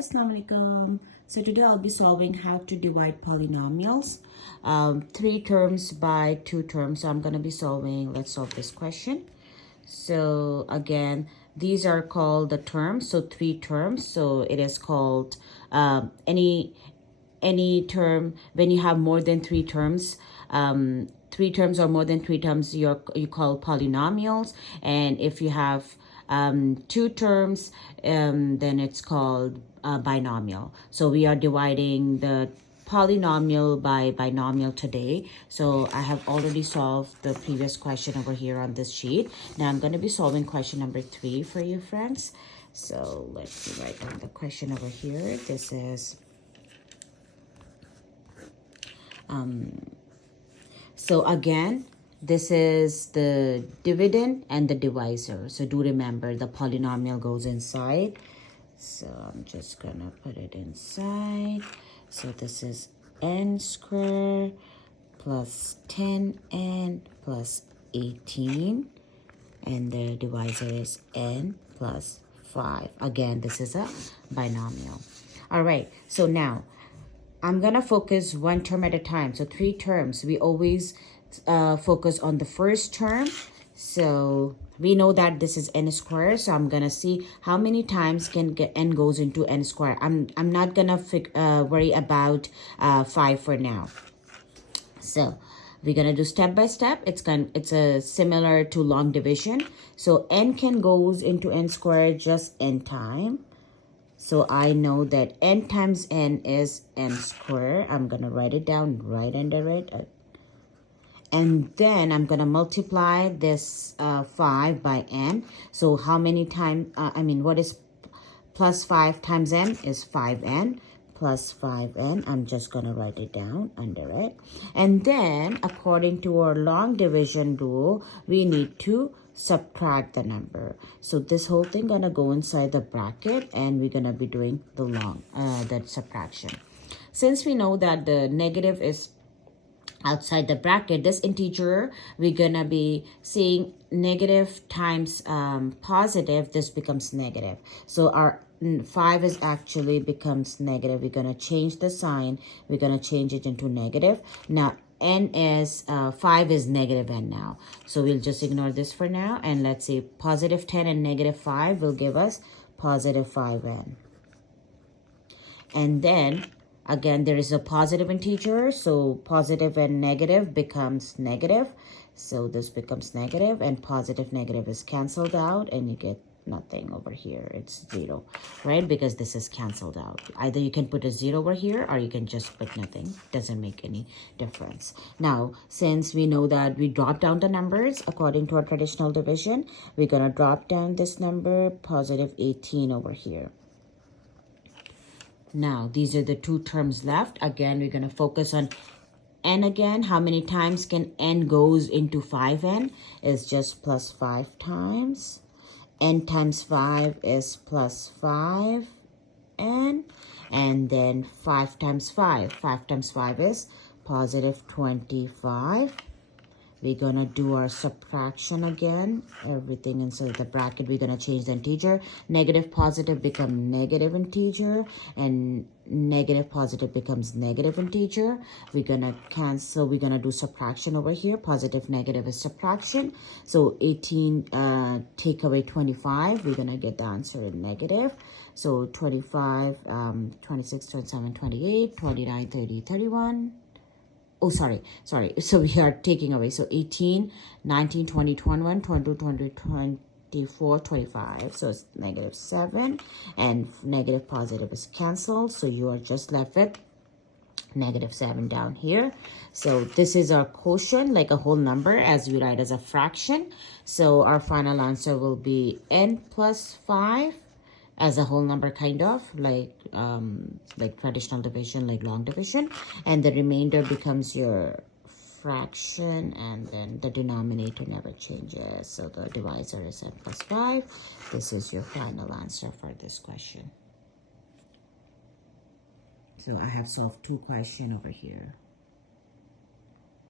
Assalamualaikum. So today I'll be solving how to divide polynomials. 3 terms by 2 terms. So I'm going to be solving, let's solve this question. So again, these are called the terms. So 3 terms. So it is called any term when you have more than 3 terms. 3 terms or more than 3 terms you call polynomials, and if you have 2 terms, then it's called binomial. So we are dividing the polynomial by binomial today. So I have already solved the previous question over here on this sheet. Now I'm going to be solving question number 3 for you friends. So let's write down the question over here. This is so again, this is the dividend and the divisor. So do remember the polynomial goes inside. So I'm just gonna put it inside. So this is n squared plus 10n plus 18. And the divisor is n plus 5. Again, this is a binomial. All right, so now I'm gonna focus one term at a time. So 3 terms, we always focus on the first term. So we know that this is n squared. So I'm gonna see how many times can get n goes into n squared. I'm not gonna worry about 5 for now. So we're gonna do step by step. It's similar to long division. So n can goes into n squared just n time. So I know that n times n is n squared. I'm going to write it down right under it. And then I'm going to multiply this 5 by n. So how many times, what is plus 5 times n is 5n. Plus 5n, I'm just going to write it down under it. And then according to our long division rule, we need to subtract the number. So this whole thing gonna go inside the bracket, and we're gonna be doing the that subtraction. Since we know that the negative is outside the bracket, this integer, we're gonna be seeing negative times positive, this becomes negative. So our 5 is actually becomes negative. We're gonna change the sign. We're gonna change it into negative. Now n is 5 is negative n now. So we'll just ignore this for now. And let's see, positive 10 and negative 5 will give us positive 5n. And then again, there is a positive integer. So positive and negative becomes negative. So this becomes negative, and positive negative is canceled out, and you get nothing over here. It's 0, right? Because this is canceled out. Either you can put a 0 over here, or you can just put nothing. Doesn't make any difference. Now, since we know that we drop down the numbers according to our traditional division, we're going to drop down this number, positive 18 over here. Now, these are the 2 terms left. Again, we're going to focus on n again. How many times can n goes into 5n? Is just plus 5 times. N times 5 is plus 5n. And then 5 times 5. 5 times 5 is positive 25. We're going to do our subtraction again. Everything inside the bracket, we're going to change the integer. Negative positive become negative integer, and negative positive becomes negative integer. We're going to cancel. We're going to do subtraction over here. Positive negative is subtraction. So 18 take away 25. We're going to get the answer in negative. So 25, 26, 27, 28, 29, 30, 31. Oh, sorry. So we are taking away. So 18, 19, 20, 21, 22, 23, 24, 25. So it's negative 7. And negative positive is canceled. So you are just left with negative 7 down here. So this is our quotient, like a whole number, as we write as a fraction. So our final answer will be n plus 5. As a whole number, kind of like traditional division, like long division, and the remainder becomes your fraction, and then the denominator never changes. So the divisor is n plus 5. This is your final answer for this question. So I have solved 2 questions over here.